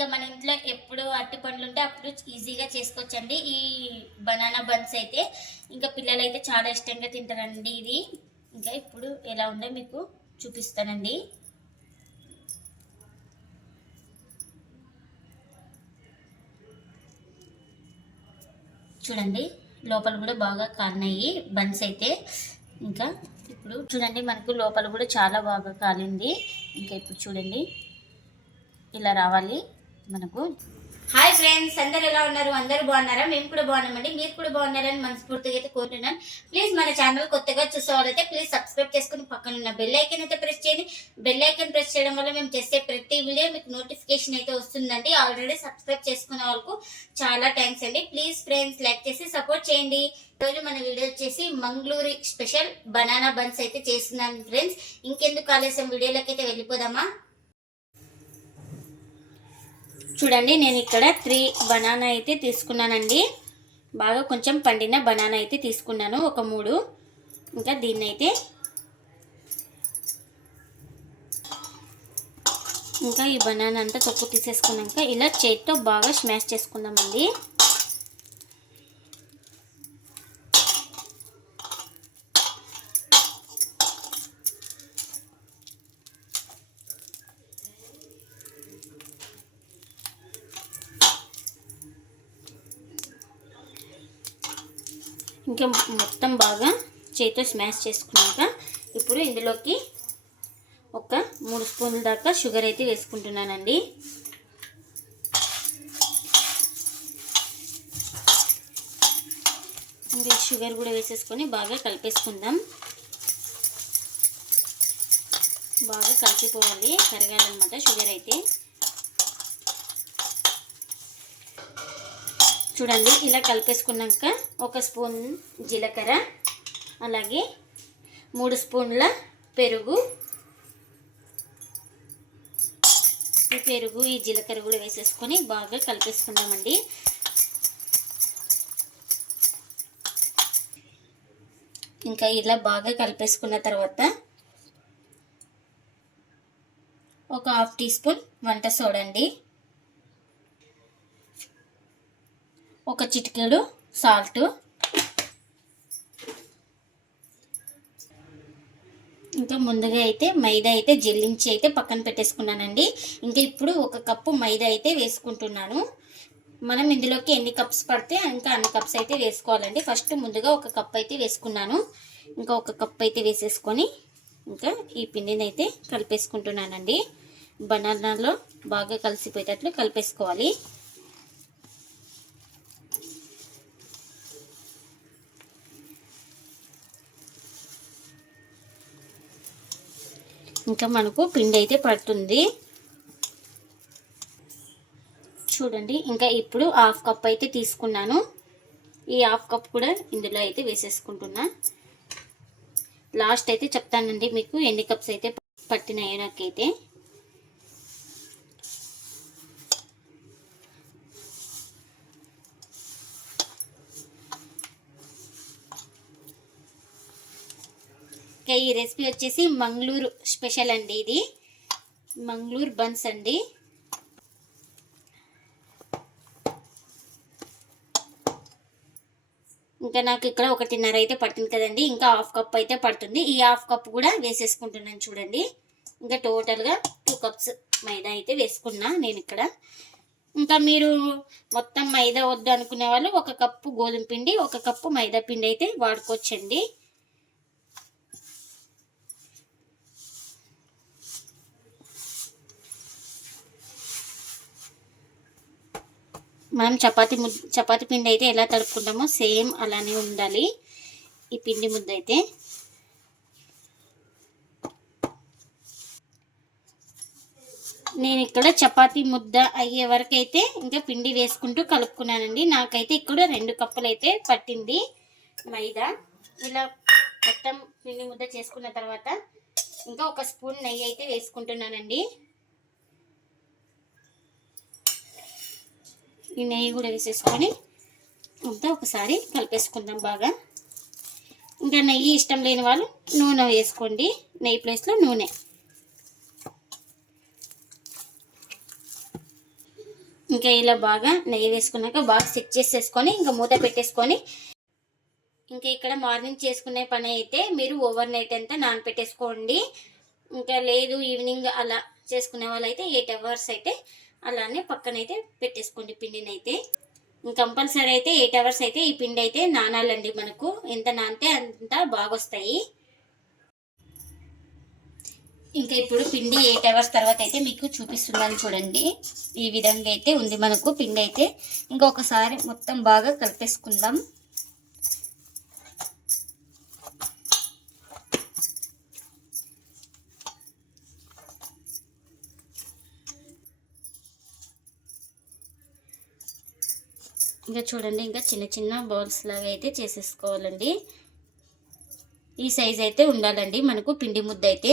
ఇంకా మన ఇంట్లో ఎప్పుడు అట్టి పండ్లు ఉంటే అప్పుడు ఈజీగా చేసుకోవచ్చండి. ఈ బనానా బన్స్ అయితే ఇంకా పిల్లలు అయితే చాలా ఇష్టంగా తింటారండి ఇది. ఇంకా ఇప్పుడు ఎలా ఉందో మీకు చూపిస్తానండి. చూడండి లోపల కూడా బాగా కాలినాయి బన్స్ అయితే. ఇంకా ఇప్పుడు చూడండి మనకు లోపల కూడా చాలా బాగా కాలింది. ఇంకా ఇప్పుడు చూడండి ఇలా రావాలి. మనకు. హాయ్ ఫ్రెండ్స్ అందరు ఎలా ఉన్నారు? అందరూ బాగున్నారా? మేము కూడా బాగున్నామండి. మీరు కూడా బాగున్నారని మనస్ఫూర్తిగా అయితే కోరుతున్నాను ప్లీజ్ మన ఛానల్ కొత్తగా చూసేవాళ్ళైతే ప్లీజ్ సబ్స్క్రైబ్ చేసుకుని పక్కన ఉన్న బెల్ ఐకన్ అయితే ప్రెస్ చేయండి. బెల్ ఐకన్ ప్రెస్ చేయడం వల్ల మేము చేసే ప్రతి వీడియో మీకు నోటిఫికేషన్ అయితే వస్తుందండి. ఆల్రెడీ సబ్స్క్రైబ్ చేసుకునే వాళ్ళకు చాలా థ్యాంక్స్ అండి. ప్లీజ్ ఫ్రెండ్స్ లైక్ చేసి సపోర్ట్ చేయండి. ఈరోజు మన వీడియో వచ్చేసి మంగళూరు స్పెషల్ బనానా బన్స్ అయితే చేస్తున్నాను ఫ్రెండ్స్ ఇంకెందుకు ఆలస్యం? వీడియోలోకి అయితే వెళ్ళిపోదామా? చూడండి నేను ఇక్కడ త్రీ బనానా అయితే తీసుకున్నానండి. బాగా కొంచెం పండిన బనానా అయితే తీసుకున్నాను ఒక మూడు. ఇంకా దీన్ని అయితే ఇంకా ఈ బనానా అంతా తొక్కు తీసేసుకున్నాక ఇలా చేతితో బాగా స్మాష్ చేసుకుందామండి. ఇంకా మొత్తం బాగా చేతితో స్మాష్ చేసుకున్నాక ఇప్పుడు ఇందులోకి ఒక మూడు స్పూన్ల దాకా షుగర్ అయితే వేసుకుంటున్నానండి. ఇంకా షుగర్ కూడా వేసేసుకొని బాగా కలిపేసుకుందాం. బాగా కలిపిపోవాలి కరగాలన్నమాట షుగర్ అయితే. చూడండి ఇలా కలిపేసుకున్నాక ఒక స్పూన్ జీలకర్ర అలాగే మూడు స్పూన్ల పెరుగు. ఈ పెరుగు ఈ జీలకర్ర కూడా వేసేసుకొని బాగా కలిపేసుకుందామండి. ఇంకా ఇలా బాగా కలిపేసుకున్న తర్వాత ఒక హాఫ్ టీ స్పూన్ వంట సోడండి అండి ఒక చిటికెడు సాల్ట్. ఇంకా ముందుగా అయితే మైదా అయితే జల్లించి అయితే పక్కన పెట్టేసుకున్నానండి. ఇంకా ఇప్పుడు ఒక కప్పు మైదా అయితే వేసుకుంటున్నాను. మనం ఇందులోకి ఎన్ని కప్స్ పడితే ఇంకా అన్ని కప్స్ అయితే వేసుకోవాలండి. ఫస్ట్ ముందుగా ఒక కప్ అయితే వేసుకున్నాను. ఇంకా ఒక కప్ అయితే వేసేసుకొని ఇంకా ఈ పిండిని అయితే కలిపేసుకుంటున్నానండి. బనానాలో బాగా కలిసిపోయేటట్లు కలిపేసుకోవాలి. ఇంకా మనకు పిండి అయితే పడుతుంది. చూడండి ఇంకా ఇప్పుడు హాఫ్ కప్ అయితే తీసుకున్నాను. ఈ హాఫ్ కప్ కూడా ఇందులో అయితే వేసేసుకుంటున్నా. లాస్ట్ అయితే చెప్తానండి మీకు ఎన్ని కప్స్ అయితే పట్టినాయో నాకైతే. ఇంకా ఈ రెసిపీ వచ్చేసి మంగళూరు స్పెషల్ అండి ఇది. మంగళూరు బన్స్ అండి. ఇంకా నాకు ఇక్కడ ఒకటిన్నర అయితే పడుతుంది కదండి ఇంకా హాఫ్ కప్ అయితే పడుతుంది. ఈ హాఫ్ కప్ కూడా వేసేసుకుంటున్నాను చూడండి. ఇంకా టోటల్గా టూ కప్స్ మైదా అయితే వేసుకున్నా నేను ఇక్కడ. ఇంకా మీరు మొత్తం మైదా వద్దు అనుకునే వాళ్ళు ఒక కప్పు గోధుమ పిండి ఒక కప్పు మైదా పిండి అయితే వాడుకోవచ్చండి. మనం చపాతి ముద్ద చపాతి పిండి అయితే ఎలా తడుపుకుంటామో సేమ్ అలానే ఉండాలి. ఈ పిండి ముద్ద అయితే. నేను ఇక్కడ చపాతీ ముద్ద అయ్యే వరకు అయితే ఇంకా పిండి వేసుకుంటూ కలుపుకున్నానండి. నాకైతే ఇక్కడ రెండు కప్పులు అయితే పట్టింది మైదా. ఇలా మొత్తం పిండి ముద్ద చేసుకున్న తర్వాత ఇంకా ఒక స్పూన్ నెయ్యి అయితే వేసుకుంటున్నానండి. ఈ నెయ్యి కూడా వేసేసుకొని అంతా ఒకసారి కలిపేసుకుందాం బాగా. ఇంకా నెయ్యి ఇష్టం లేని వాళ్ళు నూనె వేసుకోండి. నెయ్యి ప్లేస్లో నూనె. ఇంకా ఇలా బాగా నెయ్యి వేసుకున్నాక బాగా సెట్ చేసేసుకొని ఇంకా మూత పెట్టేసుకొని ఇంకా ఇక్కడ మార్నింగ్ చేసుకునే పని అయితే మీరు ఓవర్ నైట్ అంతా నానపెట్టేసుకోండి. ఇంకా లేదు ఈవినింగ్ అలా చేసుకునే వాళ్ళైతే ఎయిట్ అవర్స్ అయితే అలానే పక్కనైతే పెట్టేసుకోండి పిండిని అయితే కంపల్సరీ అయితే ఎయిట్ అవర్స్ అయితే ఈ పిండి అయితే నానాలండి మనకు. ఎంత నానితే అంత బాగా వస్తాయి ఇంకా ఇప్పుడు పిండి ఎయిట్ అవర్స్ తర్వాత అయితే మీకు చూపిస్తున్నాను చూడండి. ఈ విధంగా అయితే ఉంది మనకు పిండి అయితే ఇంకొకసారి మొత్తం బాగా కలిపేసుకుందాం. ఇంకా చూడండి ఇంకా చిన్న చిన్న బౌల్స్ లాగా అయితే చేసేసుకోవాలండి. ఈ సైజ్ అయితే ఉండాలండి. మనకు పిండి ముద్ద అయితే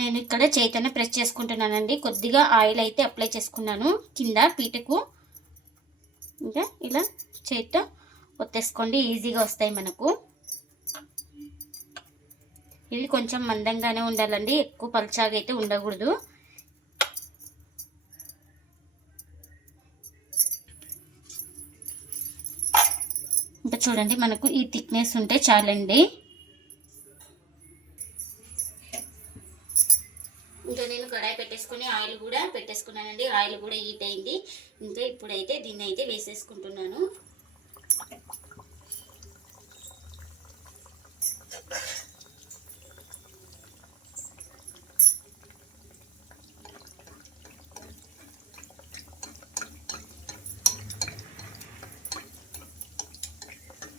నేను ఇక్కడ చేతనే ప్రెస్ చేసుకుంటున్నానండి. కొద్దిగా ఆయిల్ అయితే అప్లై చేసుకున్నాను. కింద పీటకు. ఇంకా ఇలా చేతితో ఒత్తేసుకోండి. ఈజీగా వస్తాయి మనకు. ఇది కొంచెం మందంగానే ఉండాలండి. ఎక్కువ పలుచాగా అయితే ఉండకూడదు. ఇంకా చూడండి మనకు ఈ థిక్నెస్ ఉంటే చాలండి. ఇంకా నేను కడాయి పెట్టేసుకుని ఆయిల్ కూడా పెట్టేసుకున్నానండి. ఆయిల్ కూడా హీట్ అయింది. ఇంకా ఇప్పుడైతే దీన్ని అయితే వేసేసుకుంటున్నాను.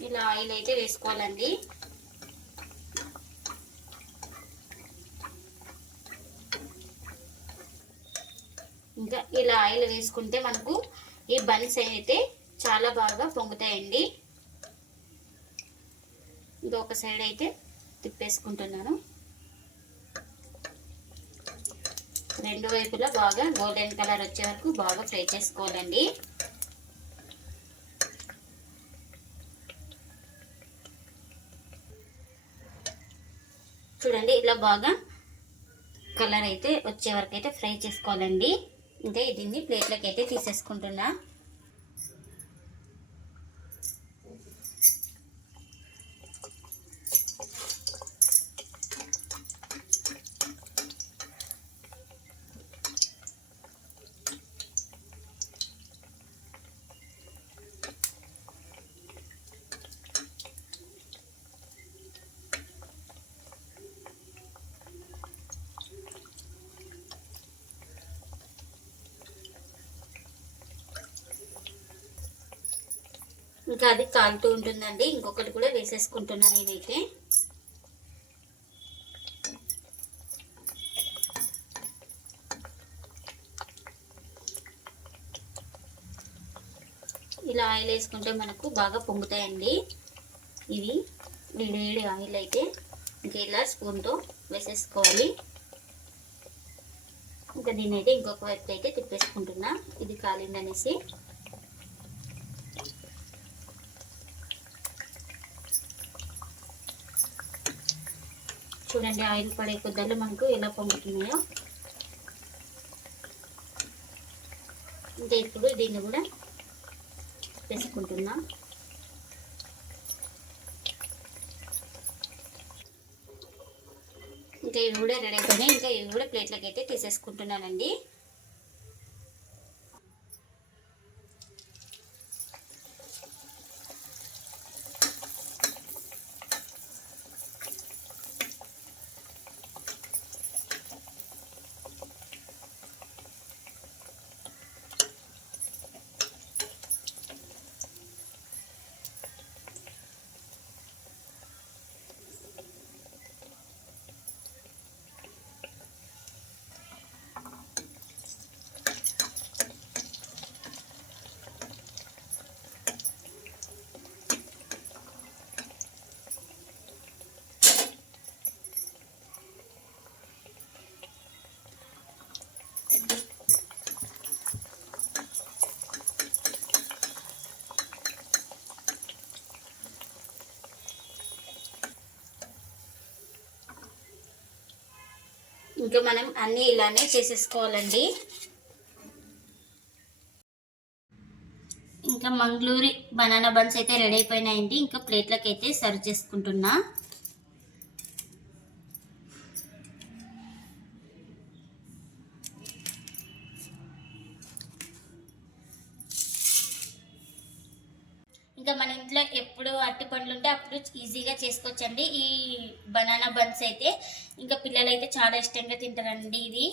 ఇలా ఆయిల్ అయితే వేసుకోవాలండి ఇంకా ఇలా ఆయిల్ వేసుకుంటే మనకు ఈ బన్స్ అయితే చాలా బాగా పొంగుతాయండి. ఇంకొక సైడ్ అయితే తిప్పేసుకుంటున్నాను. రెండు వైపులా బాగా గోల్డెన్ కలర్ వచ్చే వరకు బాగా ఫ్రై చేసుకోవాలండి. చూడండి ఇలా బాగా కలర్ అయితే వచ్చే వరకు అయితే ఫ్రై చేసుకోవాలండి. ఇంకా దీన్ని ప్లేట్లోకి అయితే తీసేసుకుంటున్నా. ఇంకా అది కాలుతూ ఉంటుందండి. ఇంకొకటి కూడా వేసేసుకుంటున్నాను నేనైతే. ఇలా ఆయిల్ వేసుకుంటే మనకు బాగా పొంగుతాయండి. ఇవి వేడి వేడి ఆయిల్ అయితే ఇంకా ఇలా స్పూన్తో వేసేసుకోవాలి. ఇంకా దీన్ని అయితే ఇంకొక వైపు అయితే తిప్పేసుకుంటున్నా. ఇది కాలిందనేసి. చూడండి ఆయిల్ పడే కొద్దలు మనకు ఎలా పొంగుతున్నాయో. ఇంకా ఇప్పుడు దీన్ని కూడా వేసుకుంటున్నా. ఇంకా ఇవి కూడా రెడీ అయిపోయినాయి. ఇంకా ఇవి కూడా ప్లేట్లకి అయితే తీసేసుకుంటున్నానండి. ఇంకా మనం అన్నీ ఇలానే చేసేసుకోవాలండి. ఇంకా మంగళూరి బనానా బన్స్ అయితే రెడీ అయిపోయినాయండి. ఇంకా ప్లేట్లకి అయితే సర్వ్ చేసుకుంటున్నా. ఇంట్లో ఎప్పుడు అట్టి పండ్లు ఉంటే అప్పుడు ఈజీగా చేసుకోవచ్చండి. ఈ బనానా బన్స్ అయితే ఇంకా పిల్లలు అయితే చాలా ఇష్టంగా తింటారండి ఇది.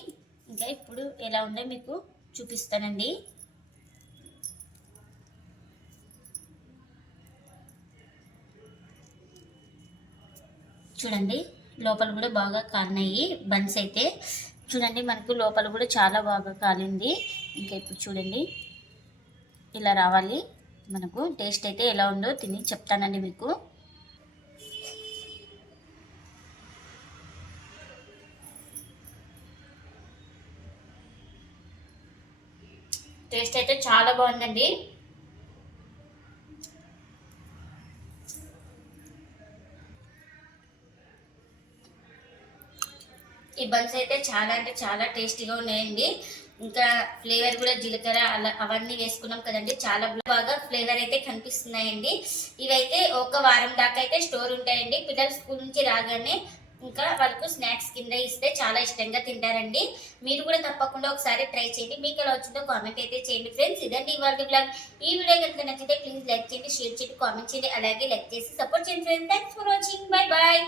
ఇంకా ఇప్పుడు ఎలా ఉందో మీకు చూపిస్తానండి. చూడండి లోపల కూడా బాగా కాలినాయి బన్స్ అయితే. చూడండి మనకు లోపల కూడా చాలా బాగా కాలింది. ఇంకా ఇప్పుడు చూడండి ఇలా రావాలి. మనకు టేస్ట్ అయితే ఎలా ఉందో తిని చెప్తానండి మీకు. టేస్ట్ అయితే చాలా బాగుందండి. ఈ బన్స్ అయితే చాలా అంటే చాలా టేస్టీగా ఉన్నాయండి. ఇంకా ఫ్లేవర్ కూడా జీలకర్ర అలా అవన్నీ వేసుకున్నాం కదండి. చాలా బాగా ఫ్లేవర్ అయితే కనిపిస్తున్నాయండి. ఇవైతే ఒక వారం దాకా అయితే స్టోర్ ఉంటాయండి. పిల్లలు స్కూల్ నుంచి రాగానే ఇంకా వాళ్ళకు స్నాక్స్ కింద ఇస్తే చాలా ఇష్టంగా తింటారండి. మీరు కూడా తప్పకుండా ఒకసారి ట్రై చేయండి. మీకు ఎలా వచ్చిందో కామెంట్ అయితే చేయండి ఫ్రెండ్స్. ఇదండి ఇవాళ బ్లాగ్ ఈ వీడియో కనుక నచ్చితే ప్లీజ్ లైక్ చేయండి షేర్ చేయండి కామెంట్ చేయండి. అలాగే లైక్ చేసి సపోర్ట్ చేయండి friends. Thanks for watching bye bye